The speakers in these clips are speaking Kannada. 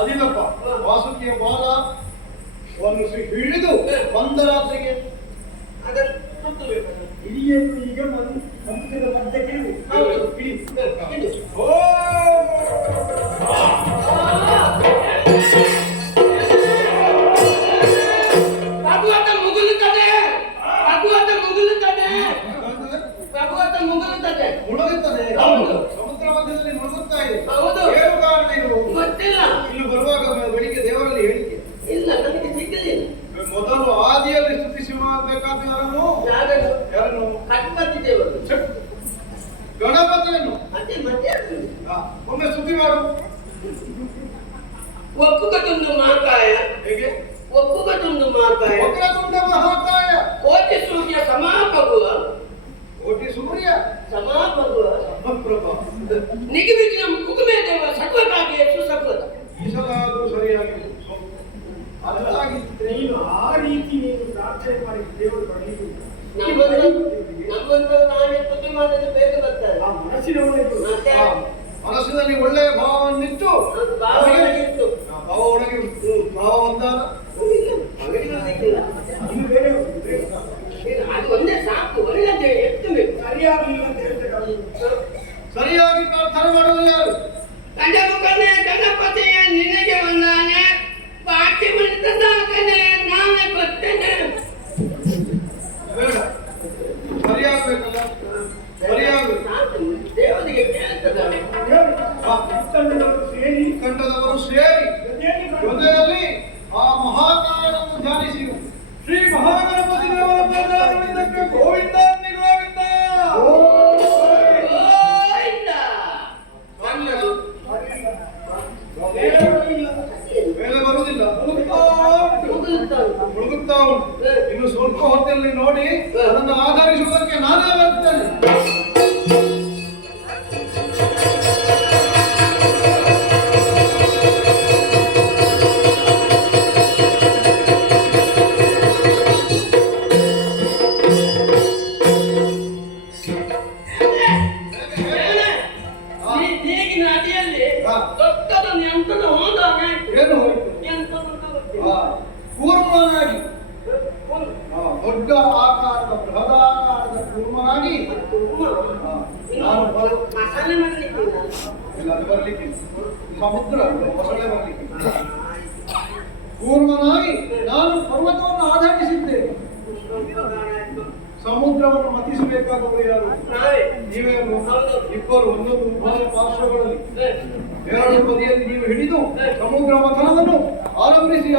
ಅದಿಲ್ಲಪ್ಪ ವಾಸುಕಿಯ ಬಾಲವನ್ನು ಹಿಡಿದು ಒಂದರಾತ್ರಿಗೆ ಹಿಡಿಯನ್ನು ಈಗ ಮಂತ್ರದ ಮಧ್ಯಕ್ಕೆ ಮುಳುಗುತ್ತದೆ. ಸಮುದ್ರ ಮಧ್ಯದಲ್ಲಿ ಮುಳುಗುತ್ತಾ ಇದೆ. ಏನು ಕಾರಣ ಇದು? ಇಲ್ಲಿ ಬರುವಾಗ ಬೆಳಿಗ್ಗೆ ದೇವರಲ್ಲಿ ಹೇಳಿಕೆ ಇಲ್ಲ, ನನಗೆ ಸಿಗಲಿಲ್ಲ. ಮೊದಲು ಆದಿಯಲ್ಲಿ ಸ್ತುತಿಸಿ ಮಾಡಬೇಕಾದ ಯಾರನ್ನು? ಗಣಪತಿ ದೇವರು. ಗಣಪತಿಯನ್ನು ಒಮ್ಮೆ ಸ್ತುತಿ ಮಾಡು. ಒಕ್ಕುಗತುಂಡು ಮಹಾಕಾಯ. ಹೇಗೆ? ಒಕ್ಕುಗತುಂಡು ಮಹಾಕಾಯ. ವಕ್ರತುಂಡ ಮಹಾಕಾಯ. ಕೋಟಿ ಸೂರ್ಯ ಸಮಾಪಗುವ. ಕೋಟಿ ಸೂರ್ಯ ಸಮಾಪಗುವ. ಸಮಪ್ರಭ. ನಿಗವಿಘ್ನಂ ಕುಕುಮೇ ದೇವ ಸರ್ವಕಾರ್ಯ ಸುಸಫಲ. ಈ ಸಲ ಆದರೂ ಸರಿಯಾಗಿ ಅದಾಗಿದ್ರೆ ನೀನು ಆ ರೀತಿ ನೀನು ಪ್ರಾರ್ಥನೆ ಮಾಡಿ ದೇವರು ಬರಲಿಲ್ಲ. ನಮ್ಮಂತ ನಾನೇ ಸ್ತುತಿ ಮಾಡಿದ್ರೆ ಬೇಗ ಬರ್ತಾರೆ. ಆ ಮನಸ್ಸಿನ ಮನಸ್ಸಿನಲ್ಲಿ ಒಳ್ಳೆಯ ಭಾವವನ್ನಿಟ್ಟು ಭಾವ ಒಳಗಿತ್ತು. ಭಾವ ಒಳಗೆ ಭಾವ ಒಂದಾದ ಇದು ಬೇರೆ ಅದು ಒಂದೇ ಸಾಕು. ಒಳ್ಳೆದೇ ಎತ್ತಬೇಕು. ಸರಿಯಾಗಲಿಲ್ಲ ಅಂತ ಹೇಳ್ತಾರೆ. ಸರಿಯಾಗಿ ಪ್ರಾರ್ಥನೆ ಮಾಡುವುದು ಯಾರು? ಗಣಪನೇ ಗಣಪತಿಯ ನಿನಗೆ ಬಂದಾನೆ. ಬಾಕಿ ಬಂದ ಸಾಕನೆ ನಾನೇ ಬರ್ತೇನೆ. ಬೇಡ, ಸರಿಯಾಗಬೇಕಲ್ಲ. ಸರಿಯಾಗಬೇಕು. ದೇವರಿಗೆ ಕೇಳ್ತದೆ. ಕಂಠದವರು ಸೇರಿ ಹೃದಯದಲ್ಲಿ ಆ ಮಹಾಕಾರಣವನ್ನು ಧ್ಯಾನಿಸಿ ಶ್ರೀ ಮಹಾಗಣಪತಿ ದೇವರ ಪ್ರಧಾನಕ್ಕೆ ಗೋವಿಂದ ಗೋವಿಂದ ಮೇಲೆ ಬರುವುದಿಲ್ಲ, ಮುಳುಗುತ್ತಾ ಉಂಟು. ಇನ್ನು ಸ್ವಲ್ಪ ಹೊತ್ತಲ್ಲಿ ನೋಡಿ ಅದನ್ನು ಆಧರಿಸುವುದಕ್ಕೆ ನಾನೇ ಬರ್ತೇನೆ. ಕೂರ್ಮನಾಗಿ ದೊಡ್ಡ ಆಕಾರದ ಬೃಹದಾಕಾರದ ಕೂರ್ಮನಾಗಿ ಮಸಾಲೆ ಮಾಡಲಿಕ್ಕಿಲ್ಲ. ಅದು ಬರಲಿಕ್ಕೆ ಸಮುದ್ರ ಮೊಸಳೆ ಬರಲಿಕ್ಕೆ ಕೂರ್ಮನಾಗಿ ನಾನು ಪರ್ವತವನ್ನು ಆಧರಿಸಿದ್ದೇನೆ. ಸಮುದ್ರವನ್ನು ಮತಿಸಬೇಕಾದವರು ಯಾರು? ನೀವೇ. ಇಬ್ಬರು ಒಂದೊಂದು ಉಭಯ ಪಾರ್ಶ್ವಗಳಲ್ಲಿ ಎರಡು ಬದಿಯಲ್ಲಿ ನೀವು ಹಿಡಿದು ಸಮುದ್ರ ಮಥನವನ್ನು ಆರಂಭಿಸಿ.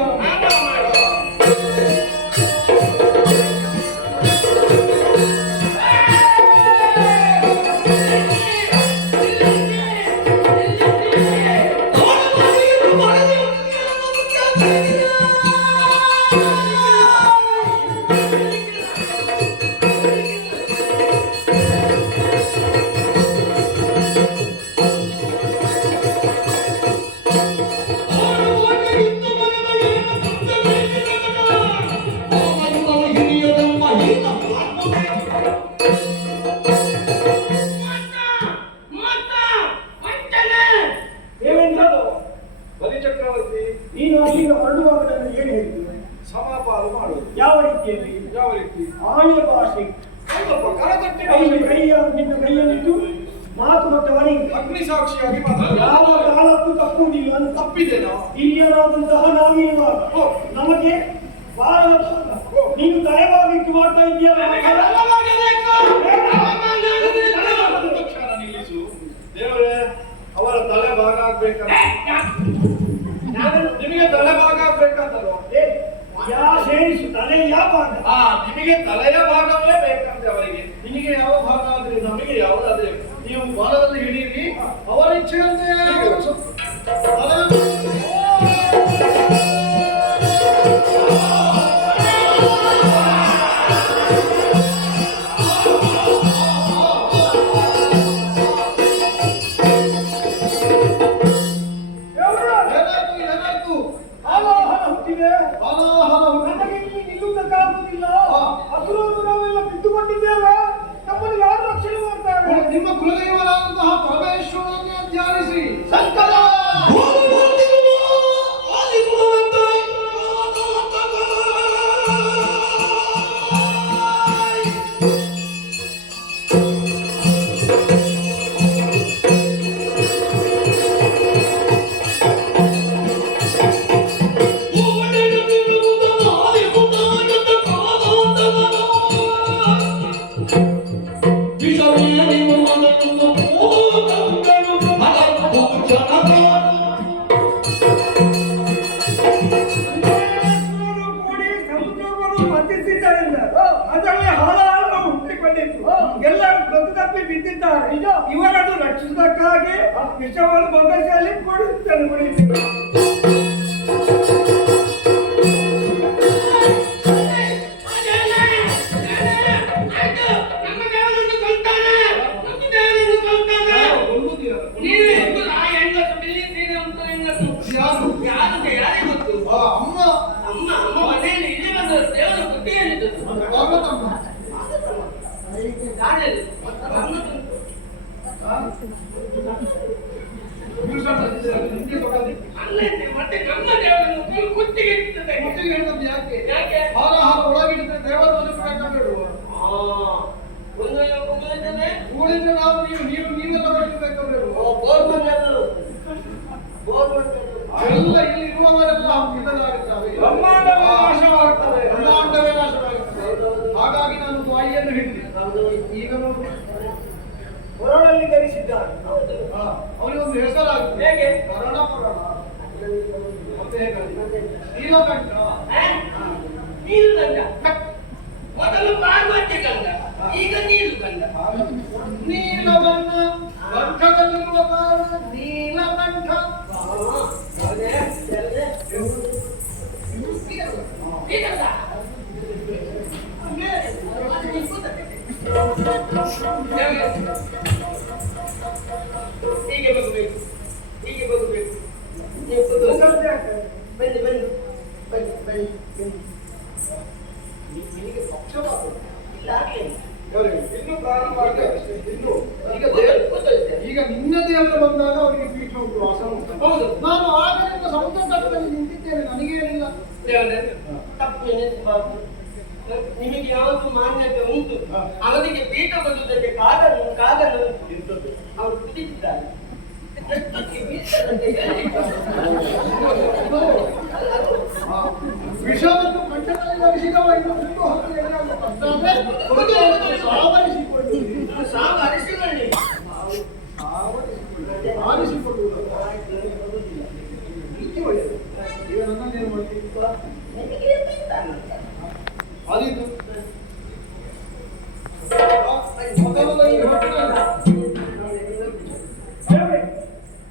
ಬಲಿಚಕ್ರವರ್ತಿ, ನೀನು ಅಲ್ಲಿಂದ ಹೊರಡುವಾಗ ನಾನು ಏನು ಹೇಳಿದ್ದು? ಸಮಾಪಾಲು ಮಾಡುವುದು ಯಾವ ರೀತಿಯಲ್ಲಿ? ಯಾವ ರೀತಿ? ಆಂಗ್ಲ ಭಾಷೆ. ಕರಕಟ್ಟೆ ನಿನ್ನ ಕೈಯಲ್ಲಿಟ್ಟು ಮಾತು ಕೊಟ್ಟವನಿಗೆ ಅಗ್ನಿ ಸಾಕ್ಷಿಯಾಗಿ ಮಾತಾಡ ಯಾವ ಕಾಲಕ್ಕೂ ತಪ್ಪುವುದಿಲ್ಲ ಅಂತ ತಪ್ಪಿದೆನಾ? ಹಿರಿಯರಾದಂತಹ ನಾವಿರುವಾಗ ನಮಗೆ ನೀನು ತಲೆಬಾಗಿಟ್ಟು ಮಾಡ್ತಾ ಇದೆಯಲ್ಲ ಕ್ಷಣ ನಿಲ್ಲಿಸು. ದೇವರೇ, ಅವರ ತಲೆ ಭಾಗ ಆಗ್ಬೇಕಂತ ನಿಮಗೆ ತಲೆ ಭಾಗ ಆಗ್ಬೇಕಂತಲ್ವ? ಯಾ ಸೇರಿಸು ತಲೆ ಯಾವಾಗ ನಿಮಗೆ ತಲೆಯ ಭಾಗವೇ ಬೇಕಂತೆ ಅವರಿಗೆ. ನಿಮಗೆ ಯಾವ ಭಾಗ ಆದ್ರೆ ನಮಗೆ ಯಾವುದಾದ್ರೆ ನೀವು ಬಾಲದಲ್ಲಿ ಹಿಡಿಯಿರಿ, ಅವರ ಇಚ್ಛೆಯಂತೆ ಏನಾಯ್ತು? ಹಾಲಾಹಲ ಹುಟ್ಟಿದೆ ಹಾಲಾಹಲ ಹುಟ್ಟಿದೆ. ನಮಗೆ ಇಲ್ಲಿ ನಿಲ್ಲುವುದಕ್ಕಾಗುವುದಿಲ್ಲ. ಹಸುರನ್ನು ನಾವೆಲ್ಲ ಬಿದ್ದುಕೊಂಡಿದ್ದೇವೆ. ನಮ್ಮನ್ನು ಯಾರು ರಕ್ಷಣೆ ಮಾಡ್ತಾರೆ? ನಿಮ್ಮ ಕುಲದೈವರಾದಂತಹ ಪರಮೇಶ್ವರನ್ನೇ ಧ್ಯಾನಿಸಿ. ಸಂಕಲ ಹಸುರರು ಕೂಡಿ ಸಮುದ್ರವನ್ನು ಮತ್ತಿಸಿದ್ದರಿಂದ ಅದರಲ್ಲಿ ಹಾಲಾಹಲ ಹುಟ್ಟಿಕೊಂಡಿತ್ತು. ಎಲ್ಲರೂ ಬದು ತಪ್ಪಿ ಬಿದ್ದಿದ್ದಾರೆ. ಇವರನ್ನು ರಕ್ಷಿಸುವುದಕ್ಕಾಗಿ ವಿಷವನ್ನು ಬೊಗಸೆಯಲ್ಲಿ ಕೊಡುತ್ತೇನೆ ಕುಡಿಯುತ್ತಾರೆ. ಪಾರ್ವತಮ್ಮ. ಮುತ್ತಿಗೆ ಹಿಡಿದದ್ದು ಯಾಕೆ? ಹಾಲಾಹಲ ಒಳಗಿಡಿದ್ರೆ ದೇವರು ಬೇಕಾಗಬೇಡುವ. ಕೂಡಿದ್ರೆ ನಾವು ನೀವೆಲ್ಲ ಬರಬೇಕಾಗಬೇಡುವ. ಎಲ್ಲ ಇಲ್ಲಿ ಇರುವವರೆಲ್ಲ ಹಂಪಿಸಲಾಗುತ್ತವೆ. ಬ್ರಹ್ಮಾಂಡವೇ ನಾಶವಾಗುತ್ತದೆ. ಬ್ರಹ್ಮಾಂಡವೇ ನಾಶವಾಗುತ್ತದೆ. ಹಾಗಾಗಿ ನಾನು ಬಾಯಿಯನ್ನು ಹಿಡಿದೆ. ಈಗ ನೋಡು, ಹೊರಳಲ್ಲಿ ಧರಿಸಿದ್ದಾರೆ. ಅವನಿಗೊಂದು ಹೆಸರಾಗುತ್ತೆ. ಹೇಗೆ? ಕರಣ ಪುರಾಣ. ಮತ್ತೆ ಹೇಗೆ? ನೀಲಕಂಠ. ನೀಲಗಂಧ. ಮೊದಲು ಪಾರ್ವತಿ ಗಂಧ, ಈಗ ನೀಲಗಂಧ. ನೀಲವರ್ಣ ಕಂಠದಲ್ಲಿರುವ ಕಾರಣ ನೀಲಕಂಠ. ಹೀಗೆ ಬಗ್ಬೇಕು, ಹೀಗೆ ಬಗ್ಬೇಕು. ನೀವು ಬನ್ನಿ ಬನ್ನಿ ಬನ್ನಿ ಬನ್ನಿ ನಿನಗೆ ಪಕ್ಷಪಾತ ಇಲ್ಲ ಆಗ್ಲಿಲ್ಲ. ಇನ್ನು ಪ್ರಾರಂಭ ಆಗಿದೆ ಅಷ್ಟೇ. ಇನ್ನು ಈಗ ನಿನ್ನದೇ ಅಂತ ಬಂದಾಗ ಅವರಿಗೆ ಪೀಠ ಉಂಟು, ಆಸನ ಉಂಟು. ಹೌದು. ನಾನು ಆಗಲಿಂದ ಸಮುದ್ರ ತಟದಲ್ಲಿ ನಿಂತಿದ್ದೇನೆ, ನನಗೇನಿಲ್ಲ. ತಪ್ಪು ನೆನೆಸಬಾರದು. ನಿಮಗೆ ಯಾವುದು ಮಾನ್ಯತೆ ಉಂಟು ಅವರಿಗೆ ಪೀಠ ಬರುವುದಕ್ಕೆ ಕಾಗಲ್ಲ ಉಂಟು. ಅವರು ಕುದಿತಿದ್ದಾರೆ. ವಿಷವನ್ನು ಕಂಠದಲ್ಲಿ ಧರಿಸಿದವ ಇನ್ನು ಬಿಟ್ಟು ಹೊತ್ತು ಏನಾದರೂ ಕಷ್ಟ ಆದರೆ ಸಾವರಿಸಿಕೊಳ್ಳಿ. ಸಾವು ಅರಿಸಿಕೊಳ್ಳಿ. ಆರಿಸಿಕೊಳ್ಳುವುದು ನೀತಿ ಒಳ್ಳೆಯದು. ಈಗ ನನ್ನನ್ನೇನು ಮಾಡ್ತೀನಿ ಆದೀತು.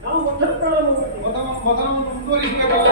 ನಾವು ಮೊದಲ ಮತನವನ್ನು ಮುಂದುವರಿಸಬೇಕಲ್ಲ.